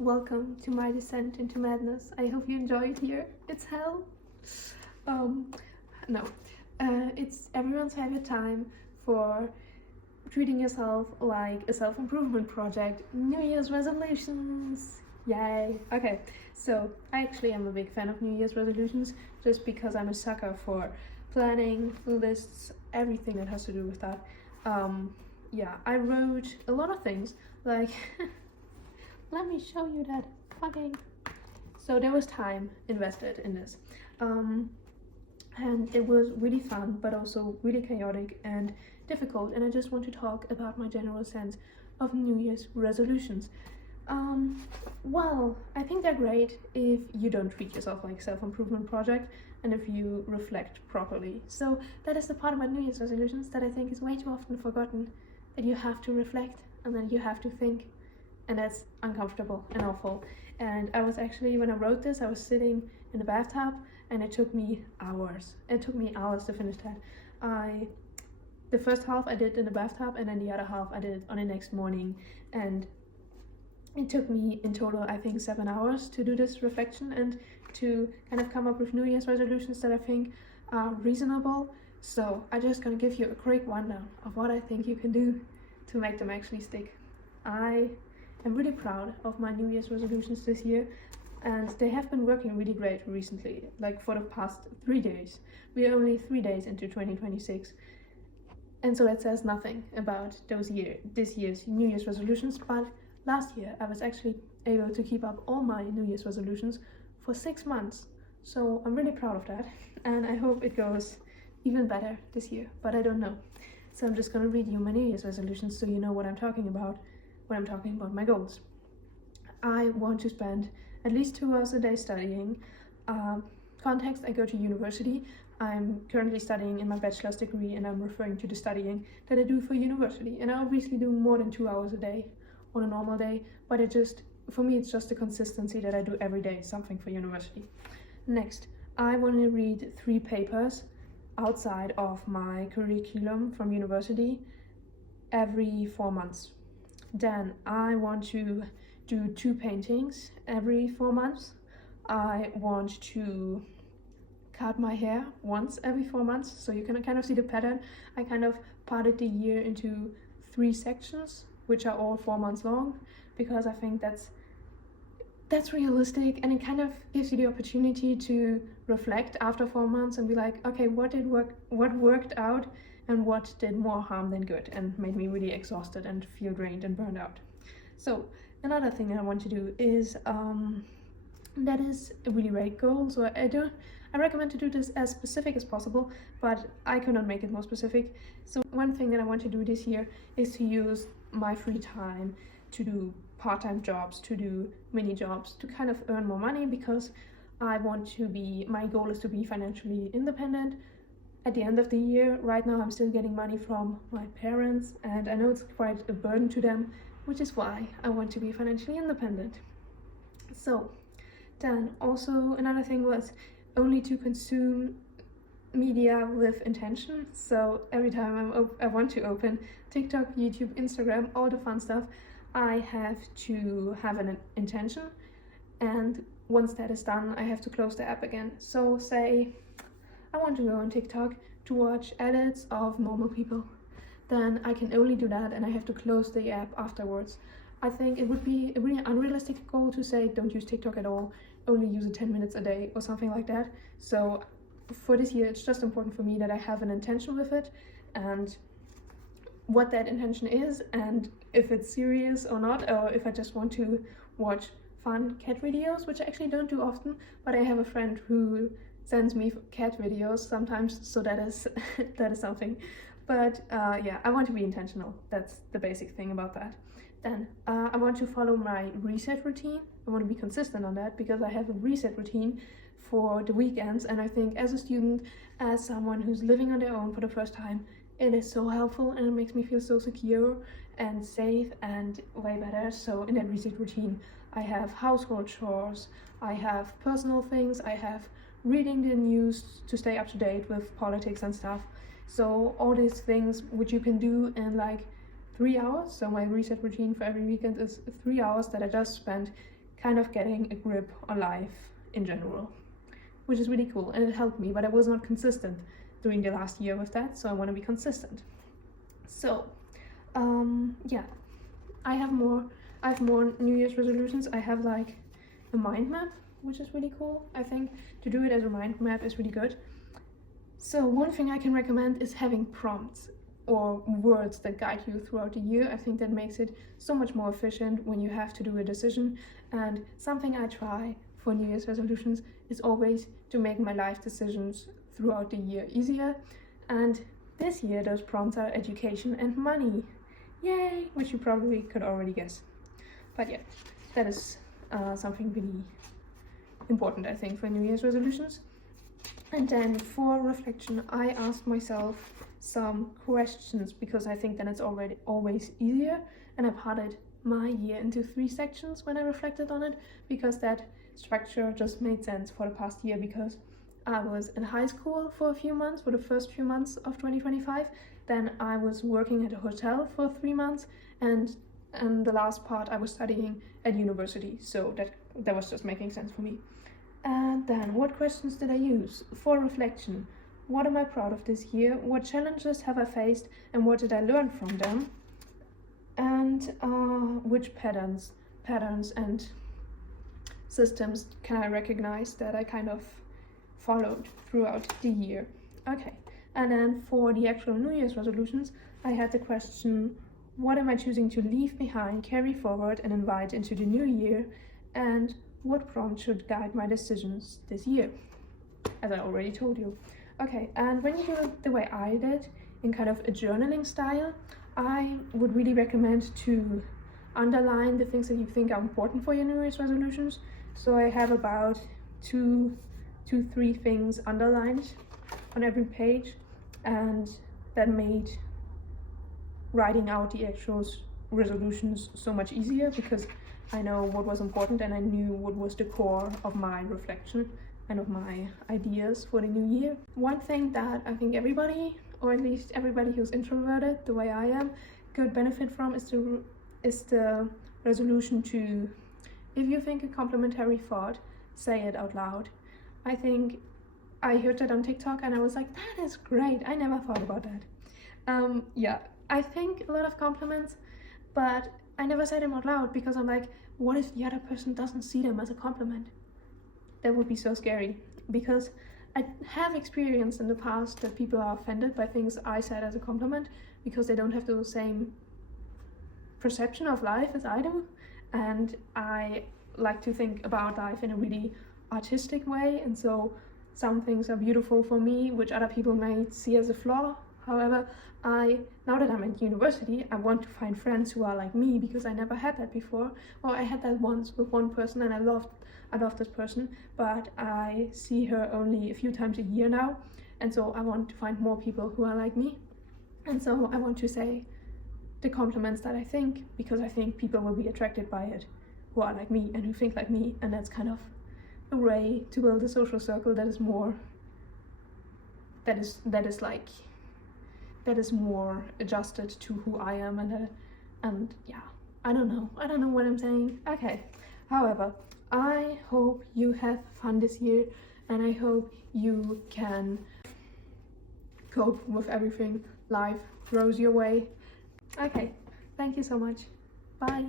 Welcome to my descent into madness. I hope you enjoy it here. It's hell. No. It's everyone's favorite time for treating yourself like a self-improvement project. New Year's resolutions. Yay. Okay, so I actually am a big fan of New Year's resolutions just because I'm a sucker for planning, lists, everything that has to do with that. Yeah, I wrote a lot of things like let me show you that fucking. So there was time invested in this. And it was really fun, but also really chaotic and difficult. And I just want to talk about my general sense of New Year's resolutions. Well, I think they're great if you don't treat yourself like a self-improvement project and if you reflect properly. So that is the part about New Year's resolutions that I think is way too often forgotten, that you have to reflect and then you have to think. And that's uncomfortable and awful. And I was actually, when I wrote this, I was sitting in the bathtub and it took me hours. It took me hours to finish that. The first half I did in the bathtub and then the other half I did on the next morning. And it took me in total, I think, 7 hours to do this reflection and to kind of come up with New Year's resolutions that I think are reasonable. So I'm just gonna give you a quick rundown of what I think you can do to make them actually stick. I'm really proud of my New Year's resolutions this year, and they have been working really great recently, like for the past 3 days. We are only 3 days into 2026, and so that says nothing about this year's New Year's resolutions, but last year I was actually able to keep up all my New Year's resolutions for 6 months, so I'm really proud of that, and I hope it goes even better this year, but I don't know. So I'm just gonna read you my New Year's resolutions so you know what I'm talking about when I'm talking about my goals. I want to spend at least 2 hours a day studying. Context, I go to university. I'm currently studying in my bachelor's degree and I'm referring to the studying that I do for university. And I obviously do more than 2 hours a day on a normal day, but for me it's just the consistency that I do every day, something for university. Next, I want to read 3 papers outside of my curriculum from university every 4 months. Then I want to do 2 paintings every 4 months. I want to cut my hair once every 4 months, so you can kind of see the pattern. I kind of parted the year into 3 sections, which are all 4 months long, because I think that's realistic, and it kind of gives you the opportunity to reflect after 4 months and be like, okay, what worked out and what did more harm than good and made me really exhausted and feel drained and burned out. So another thing that I want to do is that is a really vague goal, so I recommend to do this as specific as possible, but I cannot make it more specific. So one thing that I want to do this year is to use my free time to do part-time jobs, to do mini jobs, to kind of earn more money, because my goal is to be financially independent at the end of the year. Right now I'm still getting money from my parents and I know it's quite a burden to them, which is why I want to be financially independent. So then also another thing was only to consume media with intention. So every time I want to open TikTok, YouTube, Instagram, all the fun stuff, I have to have an intention, and once that is done I have to close the app again. So say I want to go on TikTok to watch edits of normal people, then I can only do that and I have to close the app afterwards. I think it would be a really unrealistic goal to say don't use TikTok at all, only use it 10 minutes a day or something like that. So for this year it's just important for me that I have an intention with it, and what that intention is, and if it's serious or not, or if I just want to watch fun cat videos, which I actually don't do often, but I have a friend who sends me cat videos sometimes, so that is something. But yeah, I want to be intentional. That's the basic thing about that. Then I want to follow my reset routine. I want to be consistent on that because I have a reset routine for the weekends, and I think as a student, as someone who's living on their own for the first time, it is so helpful and it makes me feel so secure and safe and way better. So in that reset routine I have household chores, I have personal things, I have reading the news to stay up to date with politics and stuff. So all these things which you can do in like 3 hours. So my reset routine for every weekend is 3 hours that I just spend kind of getting a grip on life in general, which is really cool, and it helped me, but I was not consistent during the last year with that, so I want to be consistent. So yeah, I have more New Year's resolutions. I have like a mind map, which is really cool. I think to do it as a mind map is really good. So one thing I can recommend is having prompts or words that guide you throughout the year. I think that makes it so much more efficient when you have to do a decision. And something I try for New Year's resolutions is always to make my life decisions throughout the year easier. And this year those prompts are education and money. Yay! Which you probably could already guess. But yeah, that is something really important, I think, for New Year's resolutions. And then for reflection, I asked myself some questions because I think then it's already always easier, and I parted my year into 3 sections when I reflected on it, because that structure just made sense for the past year, because I was in high school for a few months, for the first few months of 2025, then I was working at a hotel for 3 months, and the last part I was studying at university, so that was just making sense for me. And then, what questions did I use for reflection? What am I proud of this year? What challenges have I faced, and what did I learn from them? And which patterns and systems can I recognize that I kind of followed throughout the year? Okay, and then for the actual New Year's resolutions, I had the question, what am I choosing to leave behind, carry forward, and invite into the new year? And what prompt should guide my decisions this year? As I already told you. Okay, and when you do it the way I did, in kind of a journaling style, I would really recommend to underline the things that you think are important for your New Year's resolutions. So I have about 2 to 3 things underlined on every page, and that made writing out the actual resolutions so much easier, because I know what was important and I knew what was the core of my reflection and of my ideas for the new year. One thing that I think everybody, or at least everybody who's introverted the way I am, could benefit from is the resolution to, if you think a complimentary thought, say it out loud. I think I heard that on TikTok and I was like, that is great, I never thought about that. Yeah, I think a lot of compliments, but I never say them out loud, because I'm like, what if the other person doesn't see them as a compliment? That would be so scary, because I have experienced in the past that people are offended by things I said as a compliment because they don't have the same perception of life as I do, and I like to think about life in a really artistic way, and so some things are beautiful for me which other people may see as a flaw. However, now that I'm at university, I want to find friends who are like me, because I never had that before. Well, I had that once with one person and I loved this person, but I see her only a few times a year now, and so I want to find more people who are like me. And so I want to say the compliments that I think, because I think people will be attracted by it who are like me and who think like me, and that's kind of a way to build a social circle that is more adjusted to who I am, and yeah, I don't know what I'm saying. Okay, however, I hope you have fun this year, and I hope you can cope with everything life throws your way. Okay, thank you so much. Bye.